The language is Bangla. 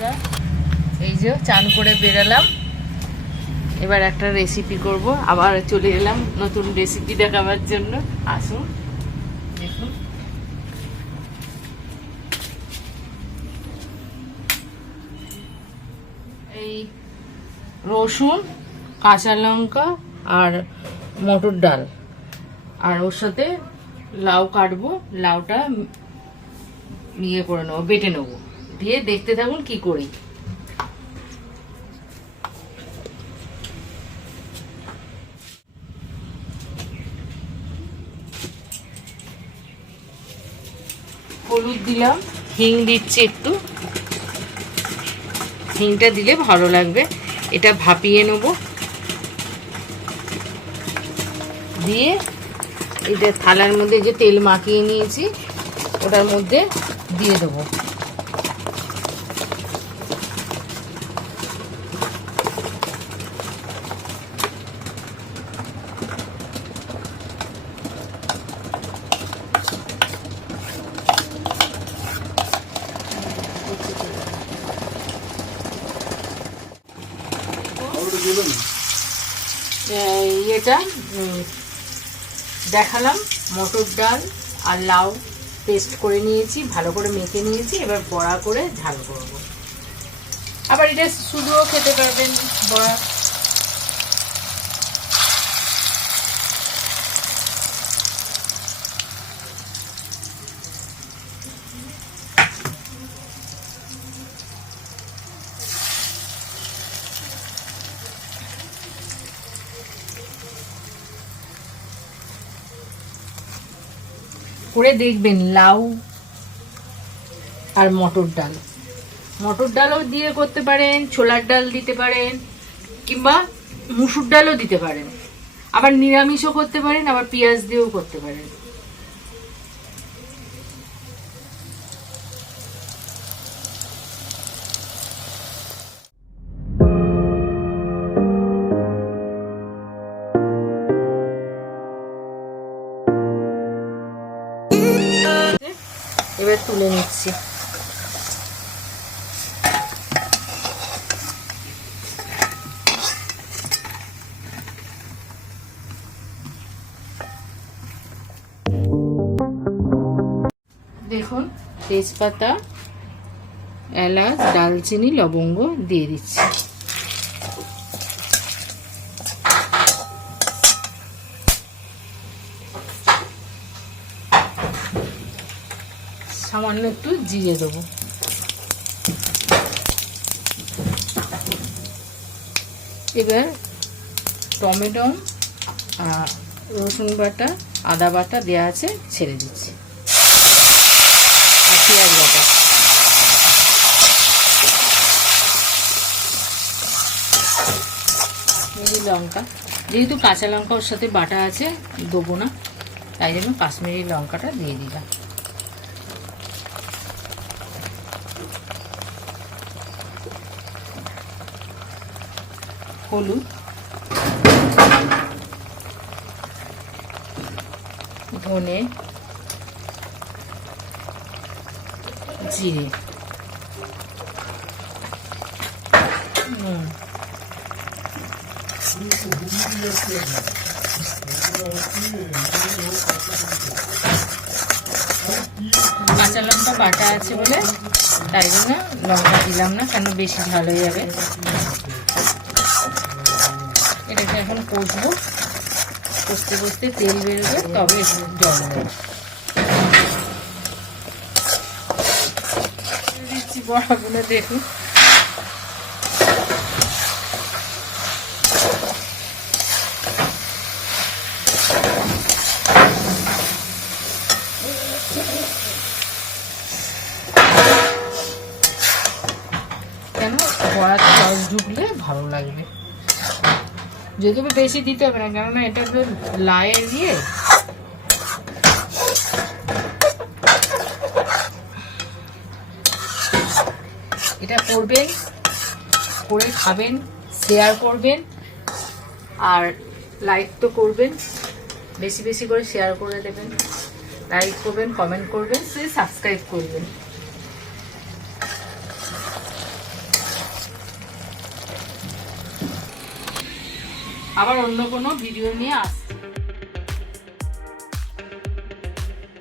বন্ধুরা, এই যে চান করে বেরালাম, এবার একটা রেসিপি করব। আবার চলে এলাম নতুন রেসিপি দেখাবার জন্য। আসুন দেখুন, এই রসুন, কাঁচা লঙ্কা আর মটর ডাল, আর ওর সাথে লাউ কাটবো। লাউটা ইয়ে করে নেবো, বেটে নেবো, দিয়ে দেখতে থাকুন কি করি। হলুদ দিলাম, হিং দিচ্ছি একটু, হিংটা দিলে ভালো লাগবে। এটা ভাপিয়ে নেব, দিয়ে এটা থালার মধ্যে যে তেল মাখিয়ে নিয়েছি ওটার মধ্যে দিয়ে দেবো। এটা দেখালাম, মটর ডাল আর লাউ পেস্ট করে নিয়েছি, ভালো করে মেখে নিয়েছি। এবার বড়া করে ঝাল করব। আবার এটা শুধুও খেতে পারবেন বড়া। করে দেখবেন লাউ আর মটর ডালও দিয়ে করতে পারেন, ছোলার ডাল দিতে পারেন, কিংবা মুসুর ডালও দিতে পারেন, আবার নিরামিষও করতে পারেন, আবার পেঁয়াজ দিয়েও করতে পারেন। এবার তুলে নিচ্ছি। দেখুন, তেজপাতা, এলাচ, দালচিনি, লবঙ্গ দিয়ে দিচ্ছি। সামান্য একটু জিরে দেবো। এবার টমেটো, রসুন বাটা, আদা বাটা দেওয়া আছে, ছেড়ে দিচ্ছি, আর পেঁয়াজ বাটা। কাশ্মীরি লঙ্কা, যেহেতু কাঁচা লঙ্কা ওর সাথে বাটা আছে, দেবো না, তাই জন্য কাশ্মীরি লঙ্কাটা দিয়ে দিলাম। হলুদ, ধনে, জিরে, কাঁচা লঙ্কা বাটা আছে বলে তাই জন্য লঙ্কা দিলাম না, কেন বেশি ঝাল হয়ে যাবে। এটাকে এখন কষবো, কষতে কষতে তেল বেরোবে, তবে জল দেবো। দিচ্ছি বড়াগুলো, দেখুন কেন বড়াতে রস ঢুকলে ভালো লাগবে। যেহেতু বেশি দিতে হবে না, কেননা এটা তো লাইয়ের দিয়ে। এটা করবেন, করে খাবেন, শেয়ার করবেন, আর লাইক তো করবেন, বেশি বেশি করে শেয়ার করে দেবেন, লাইক করবেন, কমেন্ট করবেন, সাবস্ক্রাইব করবেন। আবার অন্য কোনো ভিডিও নিয়ে আসছি।